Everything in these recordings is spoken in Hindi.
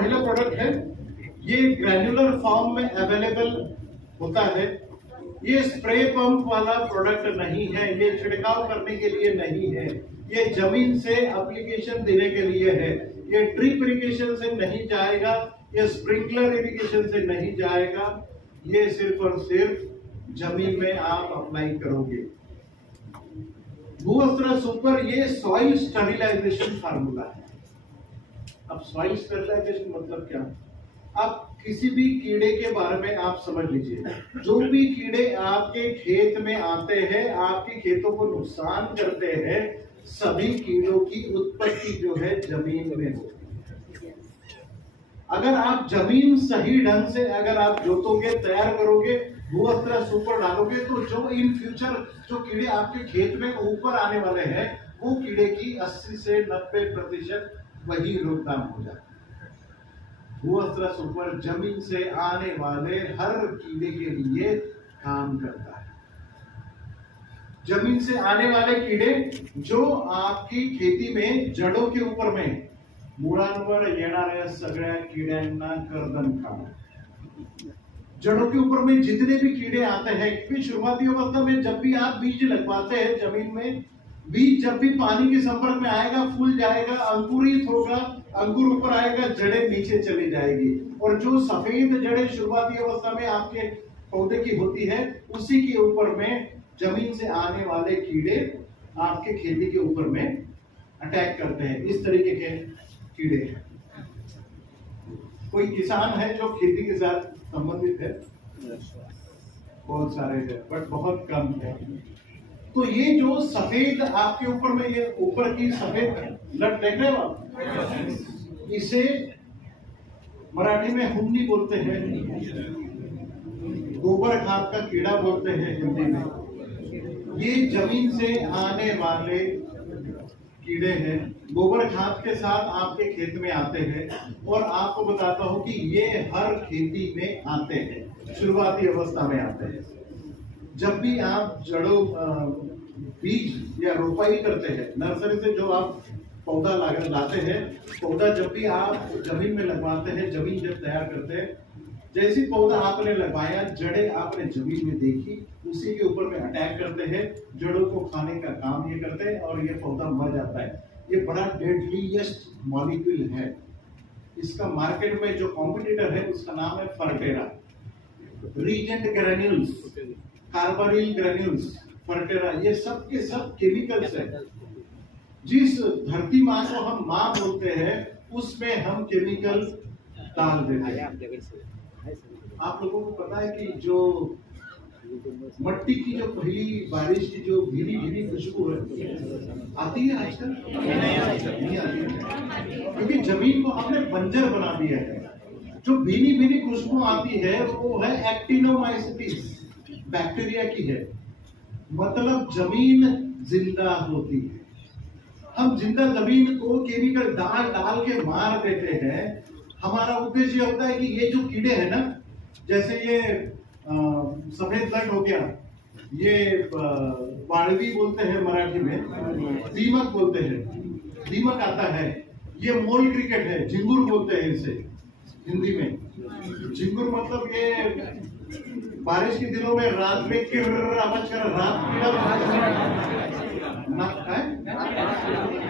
पहला प्रोडक्ट है, ये ग्रैन्युलर फॉर्म में अवेलेबल होता है। ये स्प्रे पंप वाला प्रोडक्ट नहीं है, ये छिड़काव करने के लिए नहीं है, ये जमीन से एप्लीकेशन देने के लिए है। ये ड्रिप इरिगेशन से नहीं जाएगा, ये स्प्रिंकलर इरिगेशन से नहीं जाएगा, ये सिर्फ और सिर्फ जमीन में आप अप्लाई करोगे। भूअस्त्र सुपर ये सॉइल स्टरिलाइजेशन फार्मूला है। अब सॉइल स्टरिलाइजेशन मतलब क्या? आप किसी भी कीड़े के बारे में आप समझ लीजिए, जो भी कीड़े आपके खेत में आते हैं, आपके खेतों को नुकसान करते हैं, सभी कीड़ों की उत्पत्ति जो है जमीन में होती है। अगर आप जमीन सही ढंग से अगर आप जोतोगे, तैयार करोगे, भूअस्त्र सुपर डालोगे, तो जो इन फ्यूचर जो कीड़े आपके खेत में ऊपर आने वाले हैं, वो कीड़े की 80 से 90% वही रोकथाम हो जाती है। भूअस्त्र सुपर जमीन से आने वाले हर कीड़े के लिए काम करता है। जमीन से आने वाले कीड़े जो आपकी खेती में जड़ों के ऊपर में मुळांवर येणाऱ्या सगळ्या किड्यांना कर्दनखाना, जड़ों के ऊपर में जितने भी कीड़े आते हैं, क्योंकि शुरुआती अवस्था में जब भी आप बीज लगवाते हैं जमीन में, बीज जब भी पानी के संपर्क में आएगा, फूल जाएगा, अंकुरित होगा, अंकुर ऊपर आएगा, जड़ें नीचे चली जाएगी, और जो सफेद जड़ें शुरुआती अवस्था में आपके पौधे की होती है, उसी के ऊपर में जमीन से आने वाले कीड़े आपके खेती के ऊपर में अटैक करते हैं। इस तरीके के कीड़े हैं। कोई किसान है जो खेती के साथ संबंधित है? बहुत सारे हैं, बट बहुत कम है। तो ये जो सफेद आपके ऊपर में, ये ऊपर की सफेद लट देख रहे हो आप, इसे मराठी में हुमनी बोलते हैं, गोबर खाद का कीड़ा बोलते हैं हिंदी में। ये जमीन से आने वाले कीड़े हैं, गोबर खाद के साथ आपके खेत में आते हैं, और आपको बताता हूं कि ये हर खेती में आते हैं, शुरुआती अवस्था में आते हैं। जब भी आप जड़ों बीज या रोपाई करते हैं, नर्सरी से जो आप पौधा लाते हैं, पौधा जब भी आप जमीन में लगवाते हैं, जमीन जब तैयार करते हैं, जैसी पौधा आपने लगाया, जड़ें आपने जमीन में देखी, उसी के ऊपर में अटैक करते हैं, जड़ों को खाने का काम ये करते हैं, और ये पौधा मर जाता है। ये बड़ा डेडलीएस्ट मॉलिक्यूल है। इसका मार्केट में जो कॉम्पिटिटर है उसका नाम है Fertera, Regent granules, carbaryl granules, Fertera, ये सब के सब केमिकल्स है। जिस धरती माँ को हम माँ बोलते हैं, उसमें हम केमिकल डाल देते हैं। आप लोगों को पता है कि जो मट्टी की जो पहली बारिश की जो भीनी भीनी खुशबू है, आती है आजकल? नहीं आती है, क्योंकि जमीन को हमने बंजर बना दिया है। जो भीनी भीनी खुशबू आती है वो है एक्टिनोमाइसिस बैक्टीरिया की है, मतलब जमीन जिंदा होती है। हम जिंदा जमीन को केमिकल डाल डाल के मार देते हैं। हमारा उद्देश्य होता है कि ये जो कीड़े हैं ना, जैसे ये सफेद लट हो गया, ये वाळवी बोलते हैं मराठी में, दीमक बोलते हैं, दीमक आता है, ये मोल क्रिकेट है, झिंगुर बोलते हैं इसे हिंदी में। झिंगुर मतलब ये बारिश के दिनों में रात में किर्र आवाज कर,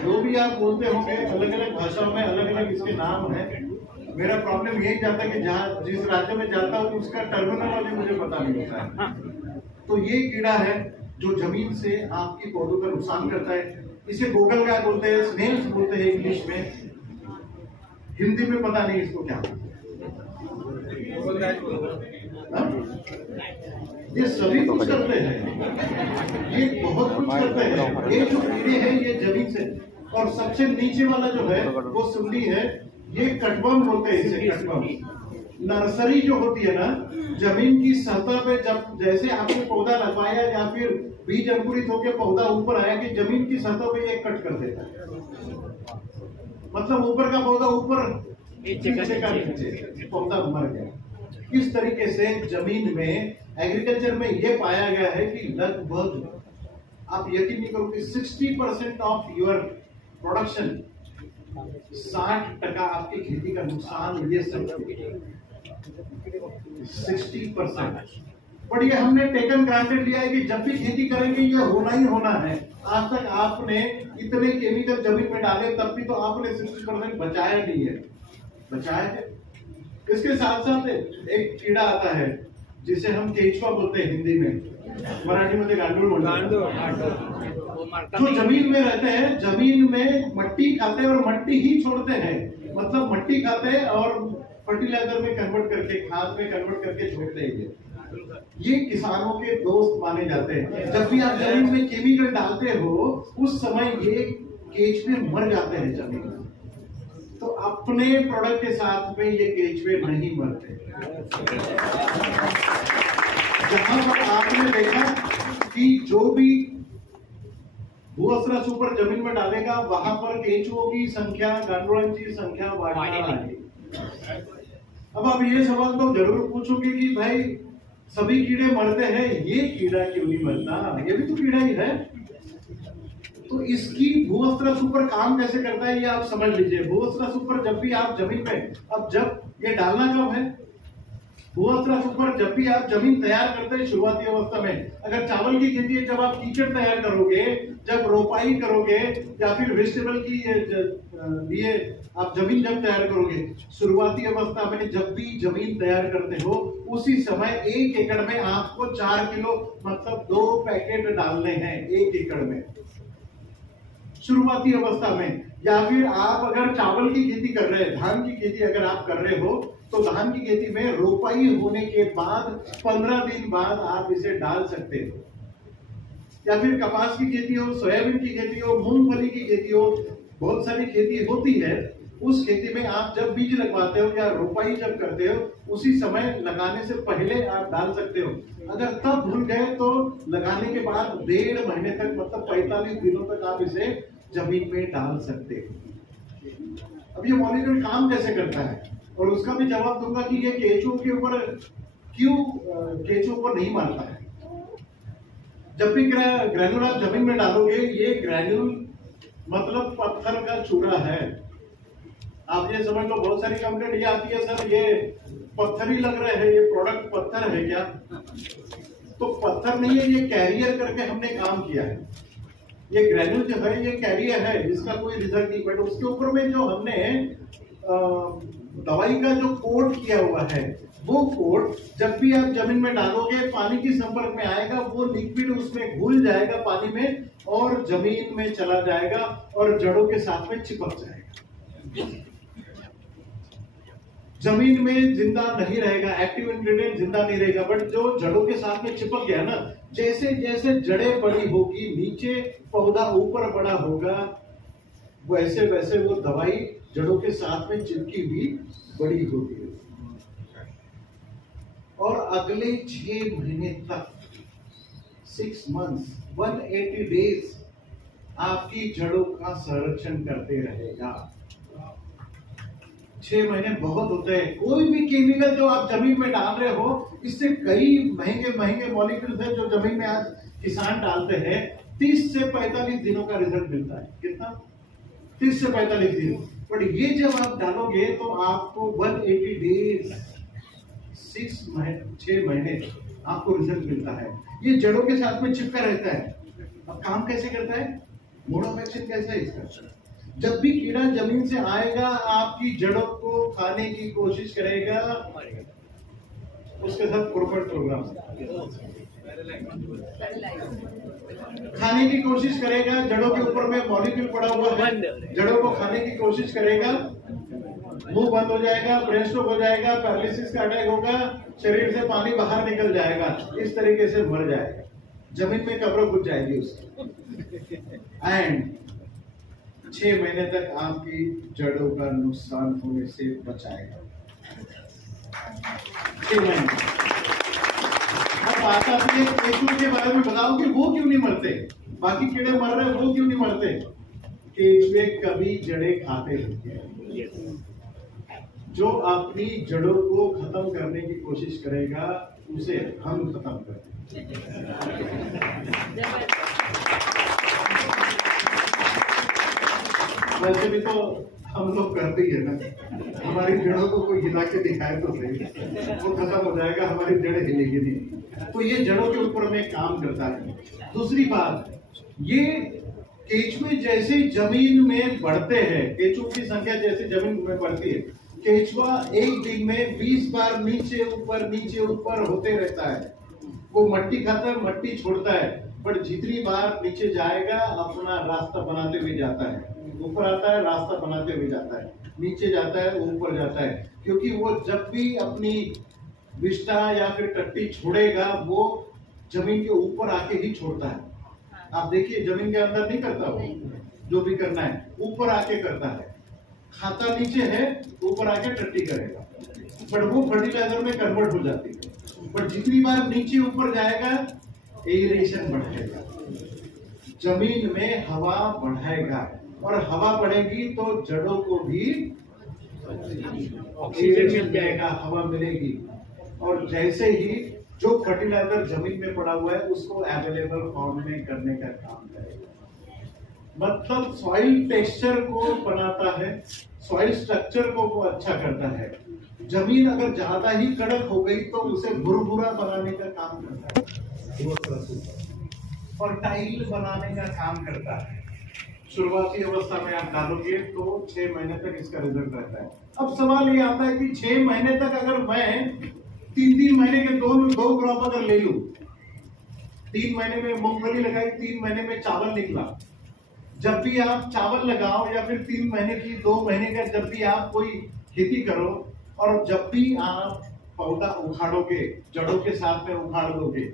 जो भी आप बोलते होंगे, अलग अलग भाषाओं में अलग अलग इसके नाम है। मेरा प्रॉब्लम यही जाता है कि जहाँ जिस राज्य में जाता हूँ उसका टर्मिनोलॉजी मुझे पता नहीं होता है। तो ये कीड़ा है जो जमीन से आपकी पौधों का नुकसान करता है। इसे गोगल गाय बोलते हैं, स्नेल्स बोलते हैं इंग्लिश में, हिंदी में पता नहीं इसको क्या। ये सभी कुछ करते हैं, ये बहुत कुछ करते हैं। ये जो कीड़े हैं ये जमीन से, और सबसे नीचे वाला जो है वो सुंडी है, ये कटवर्म बोलते हैं इसे, कटवर्म। नर्सरी जो होती है ना, जमीन की सतह पे जब जैसे आपने पौधा लगाया या फिर बीज अंकुरित होकर पौधा ऊपर आया कि जमीन की सतह पे ये कट कर देता है, मतलब ऊपर का पौधा ऊपर, नीचे का नीचे, पौधा मर गया। इस तरीके से जमीन में एग्रीकल्चर में ये पाया गया है कि लगभग आप यकीन नहीं करोगे 60% ऑफ योर प्रोडक्शन 60% आपकी खेती का नुकसान ये सब 60%। बट ये हमने टेकन ग्रांटेड लिया है कि जब भी खेती करेंगे ये होना ही होना है। आज तक आपने इतने केमिकल जमीन में डाले तब भी तो आपने 60% बचाया नहीं है, बचाया है। इसके साथ साथ एक कीड़ा आता है जिसे हम केचुआ बोलते हैं हिंदी में, मराठी में गांडूळ बोलते हैं, जो जमीन में रहते हैं, जमीन में मट्टी खाते हैं और मट्टी ही छोड़ते हैं, मतलब मट्टी खाते हैं और फर्टिलाइजर में कन्वर्ट करके, खाद में कन्वर्ट करके छोड़ते हैं। ये किसानों के दोस्त माने जाते हैं। जब भी आप जमीन में केमिकल डालते हो उस समय ये केचुए मर जाते हैं जमीन में। तो अपने प्रोडक्ट के साथ में ये केचुए नहीं मरते। जहां पर आपने देखा कि जो भी भूअसरा सुपर जमीन में डालेगा वहां पर केचुओं की संख्या, गांडुळांची संख्या बढ़ना है। अब आप ये सवाल तो जरूर पूछोगे कि भाई सभी कीड़े मरते हैं, ये कीड़ा क्यों नहीं मरता? ये भी तो कीड़ा ही है। तो इसकी भूअसरा सुपर काम कैसे करता है ये आप समझ लीजिए। भूअसरा सुपर जब भी आप जमीन में, अब जब ये डालना कब है, भूअसरा सुपर जब भी आप जमीन तैयार करते हैं शुरुआती अवस्था में, अगर चावल की खेती है जब आप कीचड़ तैयार करोगे, जब रोपाई करोगे या फिर वेजिटेबल की लिए आप जमीन जब तैयार करोगे, शुरुआती अवस्था में जब भी जमीन तैयार करते हो उसी समय 1 एकड़ में आपको 4 किलो मतलब 2 पैकेट डालने हैं 1 एकड़ में शुरुआती अवस्था में। या फिर आप अगर चावल की खेती कर रहे हैं, धान की खेती अगर आप कर रहे हो तो धान की खेती में रोपाई होने के बाद 15 दिन बाद आप इसे डाल सकते हो। या फिर कपास की खेती हो, सोयाबीन की खेती हो, मूंगफली की खेती हो, बहुत सारी खेती होती है। उस खेती में आप जब बीज लगवाते हो या रोपाई जब करते हो उसी समय लगाने से पहले आप डाल सकते हो। अगर तब भूल गए तो लगाने के बाद 1.5 महीने तक मतलब 45 दिनों तक आप इसे जमीन में डाल सकते हो। अब ये मॉलिक्यूल काम कैसे करता है और उसका भी जवाब दूंगा कि ये केचुओं के ऊपर क्यों, केचुओं को नहीं मारता है। जब भी ग्रैन्यूल आप जमीन में डालोगे, ये ग्रैन्यूल मतलब पत्थर का चूरा है। आप ये समझ लो, बहुत सारी कंप्लेंट ये आती है सर ये पत्थर ही लग रहे हैं, ये प्रोडक्ट पत्थर है क्या? तो पत्थर नहीं है, ये कैरियर करके हमने काम किया है। ये ग्रैन्यूल जो है ये कैरियर है, इसका कोई रिजल्ट नहीं। बट उसके ऊपर में जो हमने दवाई का जो कोट किया हुआ है, वो कोट जब भी आप जमीन में डालोगे पानी के संपर्क में आएगा, वो लिक्विड उसमें घुल जाएगा पानी में और जमीन में चला जाएगा और जड़ों के साथ में चिपक जाएगा। जमीन में जिंदा नहीं रहेगा, एक्टिव इंग्रेडिएंट जिंदा नहीं रहेगा, बट जो जड़ों के साथ में चिपक गया ना, जैसे जैसे जड़ें बड़ी होगी, नीचे पौधा ऊपर बड़ा होगा, वैसे वैसे वो दवाई जड़ों के साथ में चिपकी हुई बड़ी होती है। और अगले 6 महीने तक 6 मंथ्स 180 डेज आपकी जड़ों का संरक्षण करते रहेगा। 6 महीने बहुत होते हैं। कोई भी केमिकल जो आप जमीन में डाल रहे हो, इससे कई महंगे महंगे मॉलिक्यूल्स हैं जो जमीन में आज किसान डालते हैं। 30 से 45 दिनों का रिजल्ट मिलता है। कितना? 30 से 45 दिन। बट ये जब आप डालोगे तो आपको 180 डेज 6 महीने आपको रिजल्ट मिलता है। ये जड़ों के साथ में चिपका रहता है। अब काम कैसे करता है, मोड ऑफ एक्शन कैसा है इसका? जब भी कीड़ा जमीन से आएगा आपकी जड़ों को खाने की कोशिश करेगा, उसके साथ कॉर्पोरेट प्रोग्राम खाने की कोशिश करेगा, जड़ों के ऊपर में मॉलिक्यूल पड़ा हुआ है, जड़ों को खाने की कोशिश करेगा, मुंह बंद हो जाएगा, ब्रेन स्ट्रोक हो जाएगा, पैरालिसिस का अटैक होगा, शरीर से पानी बाहर निकल जाएगा, इस तरीके से मर जाएगा, जमीन में कब्र घुस जाएगी उसकी। एंड 6 महीने तक आपकी जड़ों का नुकसान होने से बचाएगा। 6 महीने। अब बात आती है केचुए के बारे में, बताओ कि वो क्यों नहीं मरते, बाकी कीड़े मर रहे वो क्यों नहीं मरते? केचुए कभी जड़ें खाते रहते हैं। जो अपनी जड़ों को खत्म करने की कोशिश करेगा उसे हम खत्म करते वैसे भी तो हम लोग करते ही है ना, हमारी जड़ों को कोई हिला के दिखाए तो सही, वो खत्म हो जाएगा, हमारी जड़ें हिलेगी नहीं। तो ये जड़ों के ऊपर में काम करता है। दूसरी बात, ये केचुए जैसे जमीन में बढ़ते हैं, केचुओं की संख्या जैसे जमीन में बढ़ती है, केचुआ एक दिन में 20 बार नीचे ऊपर होते रहता है। वो मट्टी खाता है, मट्टी छोड़ता है, पर जितनी बार नीचे जाएगा अपना रास्ता बनाते हुए जाता है, ऊपर आता है रास्ता बनाते हुए जाता है, नीचे जाता है ऊपर जाता है, क्योंकि वो जब भी अपनी विष्ठा या फिर टट्टी छोड़ेगा वो जमीन के ऊपर आके ही छोड़ता है। आप देखिए जमीन के अंदर नहीं करता, वो जो भी करना है ऊपर आके करता है। खाता नीचे है, ऊपर आके टट्टी करेगा, बट वो फर्टिलाइजर में कन्वर्ट हो जाती है। बट जितनी बार नीचे ऊपर जाएगा एयरेशन बढ़ेगा, जमीन में हवा बढ़ाएगा, और हवा बढ़ेगी तो जड़ों को भी ऑक्सीजन मिल जाएगा, हवा मिलेगी, और जैसे ही जो फर्टिलाइजर जमीन में पड़ा हुआ है उसको अवेलेबल फॉर्म में करने का काम करेगा। मतलब सॉइल टेक्सचर को बनाता है, सॉइल स्ट्रक्चर को वो अच्छा करता है। जमीन अगर ज्यादा ही कड़क हो गई तो उसे भुरभुरा बनाने का काम करता है, फर्टाइल बनाने का काम करता है। शुरुआती अवस्था में आप डालोगे तो 6 महीने तक इसका रिजल्ट रहता है। अब सवाल ये आता है कि 6 महीने तक अगर मैं 3-3 महीने के दो क्रॉप अगर ले लूं, 3 महीने में मूंगफली लगाई, 3 महीने में चावल निकला, जब भी आप चावल लगाओ या फिर 3 महीने की 2 महीने का जब भी आप कोई खेती करो, और जब भी आप पौधा उखाड़ोगे, जड़ों के साथ में उखाड़ दोगे,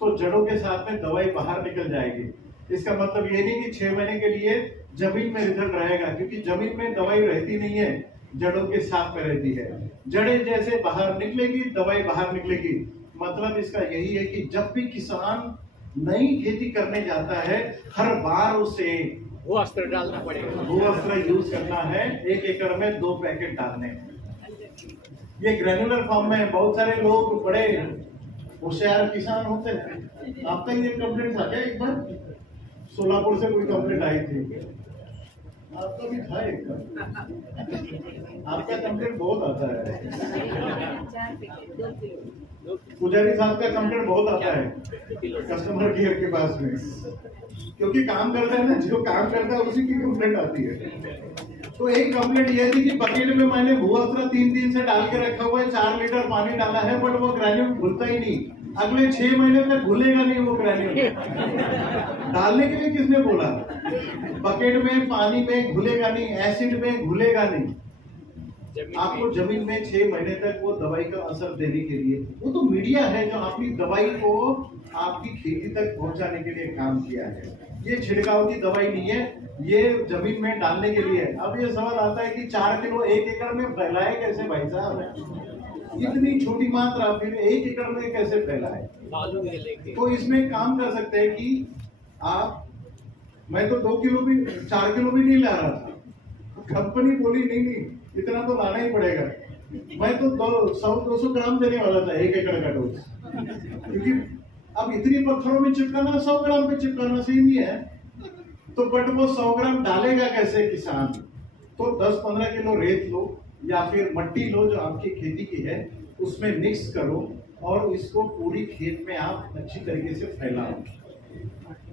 तो जड़ों के साथ में दवाई बाहर निकल जाएगी। इसका मतलब ये नहीं कि 6 महीने के लिए जमीन में रिजल्ट रहेगा, क्योंकि जमीन में दवाई रहती नहीं है, जड़ों के साथ में रहती है। जड़ें जैसे बाहर निकलेगी, दवाई बाहर निकलेगी। मतलब इसका यही है कि जब भी किसान नई खेती करने जाता है, हर बार उसे वो अस्त्र डालना पड़ेगा, वो अस्त्र यूज करना है। 1 एकड़ में 2 पैकेट डालने हैं। ये ग्रेनुलर फॉर्म में बहुत सारे लोग बड़े होशियार किसान होते हैं। आपका ये कंप्लेंट था क्या? एक बार सोलापुर से कोई कंप्लेंट आई थी, आपका भी था एक बार, आपका कंप्लेंट बहुत आता है, पुजारी साहब का कंप्लेंट बहुत आता है कस्टमर केयर के पास में, क्योंकि काम करता है ना, जो काम करता है उसी की कंप्लेंट आती है। तो एक कंप्लेंट ये थी कि बकेट में मैंने भूअस्त्र 3 दिन से डाल के रखा हुआ है, 4 लीटर पानी डाला है, बट वो ग्रेन्यूल घुलता ही नहीं, अगले 6 महीने तक घुलेगा नहीं वो ग्रेन्यूल। डालने के लिए किसने बोला? बकेट में पानी में घुलेगा नहीं, एसिड में घुलेगा नहीं। आपको जमीन में 6 महीने तक वो दवाई का असर देने के लिए, वो तो मीडिया है जो आपकी दवाई को आपकी खेती तक पहुंचाने के लिए काम किया है। ये छिड़काव की दवाई नहीं है, ये जमीन में डालने के लिए है। अब ये सवाल आता है कि 4 किलो 1 एकड़ में फैलाए कैसे भाई साहब? इतनी छोटी मात्रा फिर 1 एकड़ में कैसे फैलाए? तो इसमें काम कर सकते हैं कि आप, मैं तो 2 किलो भी 4 किलो भी नहीं ला रहा था, कंपनी बोली नहीं इतना तो लाना ही पड़ेगा। मैं तो 100-200 ग्राम देने वाला था 1 एकड़ का डोज, क्योंकि अब इतनी पत्थरों में चिपकाना, 100 ग्राम पे चिपकाना सेम ही है। तो बट वो 100 ग्राम डालेगा कैसे किसान? तो 10-15 किलो रेत लो या फिर मट्टी लो जो आपकी खेती की है, उसमें मिक्स करो और इसको पूरी खेत में आप अच्छी तरीके से फैलाओ।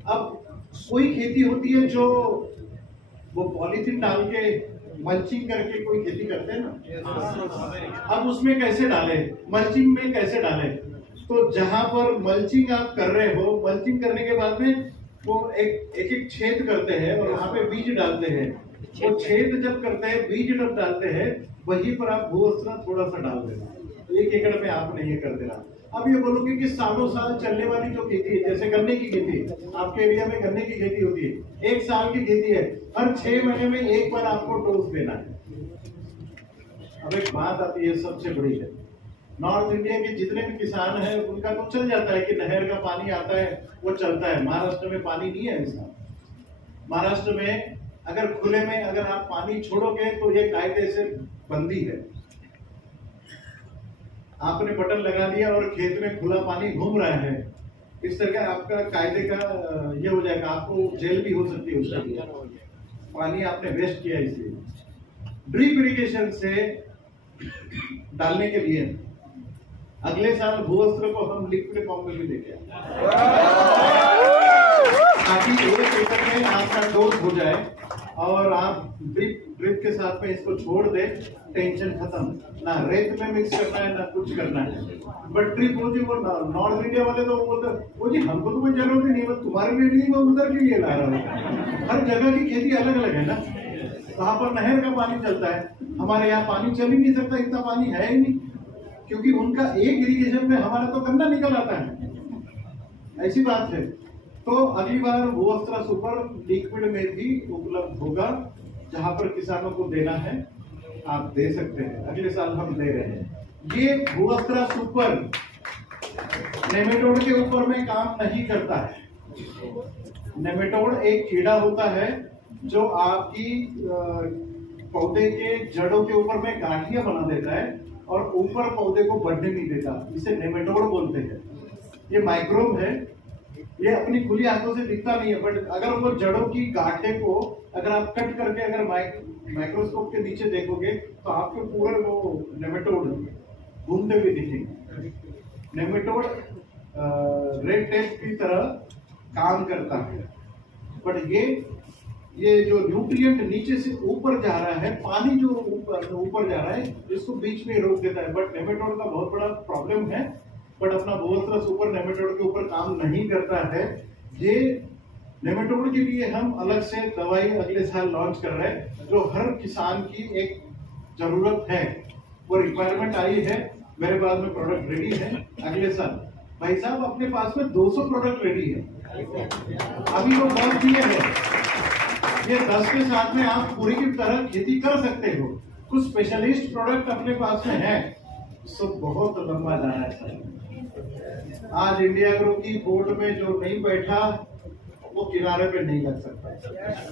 अब कोई खेती होती है जो वो पॉलीथीन डाल के मल्चिंग करके कोई खेती करते हैं ना, अब उसमें कैसे डाले, मल्चिंग में कैसे डाले? तो जहां पर मल्चिंग आप कर रहे हो, मल्चिंग करने के बाद में वो एक छेद करते हैं और वहां पे बीज डालते हैं। वो छेद जब करते हैं, बीज जब डालते हैं, वहीं पर आप भूअस्त्र थोड़ा सा डाल देना। 1 एकड़ में आपने ये कर देना। अब ये बोलोगे कि सालों साल चलने वाली जो खेती है, जैसे गन्ने की खेती, आपके एरिया में गन्ने की खेती होती है, 1 साल की खेती है, हर 6 महीने में एक बार आपको डोज देना है। अब एक बात आती है सबसे बड़ी है, नॉर्थ इंडिया के जितने भी किसान हैं उनका तो चल जाता है कि नहर का पानी आता है वो चलता है। महाराष्ट्र में पानी नहीं है ऐसा। महाराष्ट्र में अगर खुले में अगर आप पानी छोड़ोगे तो ये कायदे से बंदी है। आपने बटन लगा दिया और खेत में खुला पानी घूम रहा है, इस तरह का आपका कायदे का ये हो जाएगा, आपको जेल भी हो सकती है उसके लिए। पानी आपने वेस्ट किया इसलिए। ड्रिप इरिगेशन से डालने के लिए अगले साल भूवस्त्र को हम लिक्विड फॉर्म में भी देंगे, ताकि 1 एकड़ में आपका डोज हो जाए और आप ड्रिप के साथ में इसको छोड़ दे, टेंशन खत्म। ना रेत में मिक्स करना है ना कुछ करना है। बट ड्रिप वो जी, वो नॉर्थ इंडिया वाले तो बोलते वो जी हमको तो कोई जरूरत ही नहीं, बस तुम्हारे लिए नहीं, मैं उधर के लिए ला रहा हूँ। हर जगह की खेती अलग अलग है ना। वहां पर नहर का पानी चलता है, हमारे यहाँ पानी चल ही नहीं सकता, इतना पानी है ही नहीं, क्योंकि उनका एक इरिगेशन में हमारा तो गन्ना निकल आता है। ऐसी बात है। तो अगली बार भूवस्त्र सुपर लिक्विड में भी उपलब्ध होगा, जहां पर किसानों को देना है आप दे सकते हैं। अगले साल हम दे रहे हैं। ये भूवस्त्र सुपर नेमेटोड के ऊपर में काम नहीं करता है। नेमेटोड एक कीड़ा होता है जो आपकी पौधे के जड़ों के ऊपर में गांठियां बना देता है और ऊपर पौधे को बढ़ने नहीं देता। इसे नेमेटोड बोलते हैं। ये माइक्रोब है, ये अपनी खुली आंखों से दिखता नहीं है, बट अगर वो जड़ों की गांठे को अगर आप कट करके अगर माइक्रोस्कोप के नीचे देखोगे तो आपको पूरे वो नेमेटोड घूमते हुए दिखेंगे। नेमेटोड रेड टेप की तरह काम करता है, बट ये जो न्यूट्रिएंट नीचे से ऊपर जा रहा है, पानी जो ऊपर जा रहा है, इसको बीच में रोक देता है। बट नेमेटोड का बहुत बड़ा प्रॉब्लम है, बट अपना भूवस्त्र सुपर नेमेटोड के ऊपर काम नहीं करता है। ये नेमेटोड के लिए हम अलग से दवाई अगले साल लॉन्च कर रहे हैं, जो हर किसान की एक जरूरत है। वो रिक्वायरमेंट आई है, मेरे पास में प्रोडक्ट रेडी है। अगले साल भाई साहब अपने पास में 200 प्रोडक्ट रेडी है, अभी वो लॉन्च किए हैं। ये 10 के साथ में आप पूरी की तरह खेती कर सकते हो। कुछ स्पेशलिस्ट प्रोडक्ट अपने पास में है, सब बहुत लंबा जाना है। आज इंडिया ग्रो की बोर्ड में जो नहीं बैठा वो किनारे पे नहीं लग सकता।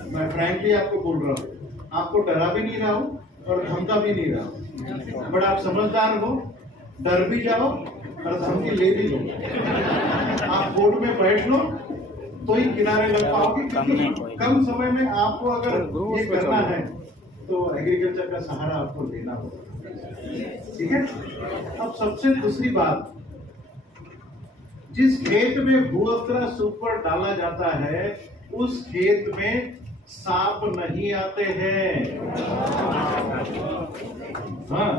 मैं फ्रैंकली आपको बोल रहा हूँ, आपको डरा भी नहीं रहा हूँ और धमका भी नहीं रहा हूँ, बट आप समझदार हो, डर भी जाओ और धमकी ले भी लो। आप बोर्ड में बैठ लो तो ही किनारे लग पाओगे, क्योंकि कम समय में आपको अगर ये करना है तो एग्रीकल्चर का सहारा आपको लेना होगा। ठीक है। अब सबसे दूसरी बात, जिस खेत में भूवस्त्र सुपर डाला जाता है उस खेत में सांप नहीं आते हैं। हाँ,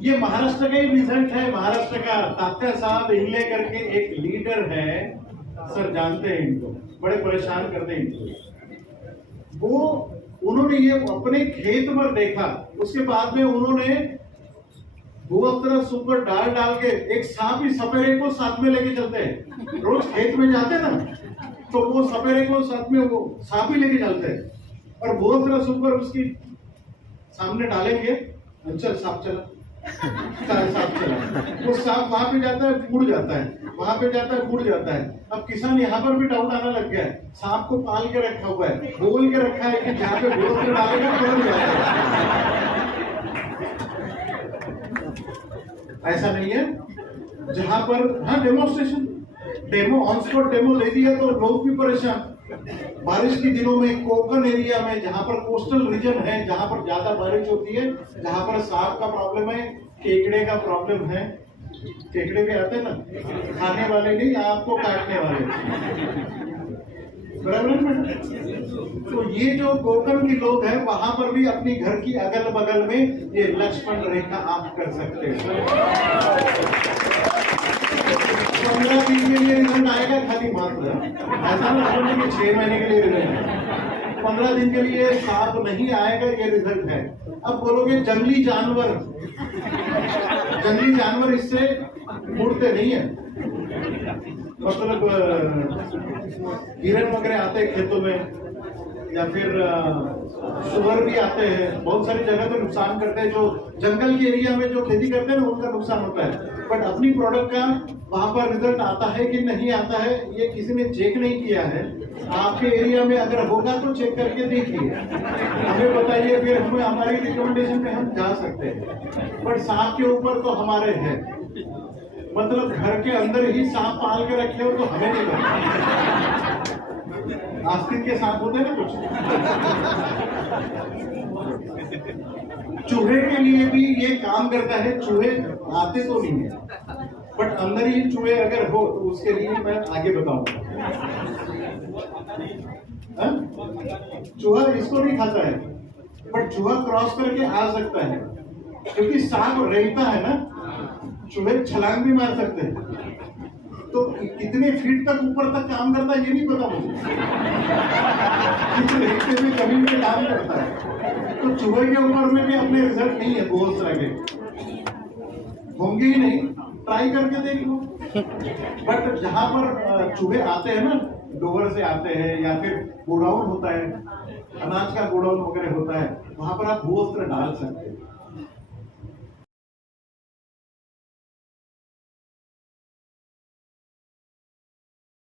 ये महाराष्ट्र का ही रिजल्ट है। महाराष्ट्र का तात्या साहब इंगले करके एक लीडर है, सर जानते हैं इनको, बड़े परेशान करते हैं इनको। वो उन्होंने ये अपने खेत पर देखा, उसके बाद में उन्होंने भूवस्त्र सुपर डाल के एक सांप ही सपेरे को साथ में लेके चलते हैं। रोज खेत में जाते ना तो वो सपेरे को साथ में वो सांप ही लेके चलते हैं, और भूवस्त्र सुपर उसकी सामने डालेंगे, चल सांप चला, सांप चला। वो सांप वहां पे जाता है, मुड़ जाता है, वहां पे जाता है, मुड़ जाता है। अब किसान यहाँ पर भी डाउट आना लग गया है, सांप को पाल के रखा हुआ है, बोल के रखा है कि जहाँ पे भूवस्त्र डालेगा पहुंच जाता है। ऐसा नहीं है। जहां पर हाँ डेमो ऑन स्पॉट डेमो ले दिया तो लोग भी परेशान। बारिश के दिनों में कोकन एरिया में, जहां पर कोस्टल रीजन है, जहां पर ज्यादा बारिश होती है, जहां पर सांप का प्रॉब्लम है, केकड़े का प्रॉब्लम है। केकड़े भी आते ना, खाने वाले नहीं, आपको काटने वाले, बराबर है। तो ये जो कोकन के लोग हैं वहां पर भी अपनी घर की अगल बगल में ये लक्ष्मण रेखा आप कर सकते हैं। 15 दिन के लिए रिजल्ट आएगा खाली मात्र, ऐसा ना समझे कि 6 महीने के लिए रिजल्ट। 15 दिन के लिए सांप नहीं आएगा, ये रिजल्ट है। अब बोलोगे जंगली जानवर इससे मुड़ते नहीं है, मतलब हिरन वगैरह आते हैं खेतों में, या फिर सुअर भी आते हैं, बहुत सारी जगह पे नुकसान करते हैं। जो जंगल के एरिया में जो खेती करते हैं ना उनका नुकसान होता है, बट अपनी प्रोडक्ट का वहां पर रिजल्ट आता है कि नहीं आता है ये किसी ने चेक नहीं किया है। आपके एरिया में अगर होगा तो चेक करके देखिए, हमें बताइए, फिर हमें हमारी रिकमेंडेशन पे हम जा सकते हैं। बट सांप के ऊपर तो हमारे है, मतलब घर के अंदर ही सांप पाल के रखे हो तो हमें नहीं पता। आस्तीन के सांप होते हैं ना कुछ, चूहे के लिए भी ये काम करता है। चूहे आते तो नहीं है, बट अंदर ही चूहे अगर हो तो उसके लिए मैं आगे बताऊंगा। चूहा इसको नहीं खाता है, बट चूहा क्रॉस करके आ सकता है, क्योंकि सांप रेंगता है ना, चूहे छलांग भी मार सकते हैं। तो कितने फीट तक ऊपर तक काम करता है ये नहीं पता मुझे, कितने रेंगते में जमीन में काम करता है। तो चूहे के ऊपर में भी अपने रिजल्ट नहीं है, बहुत सारे होंगे ही नहीं, ट्राई करके देख लो। बट जहां पर चूहे आते हैं ना, डोगर से आते हैं या फिर गोडाउन होता है, अनाज का गोडाउन वगैरह होता है, वहां पर आप भूवस्त्र डाल सकते हैं।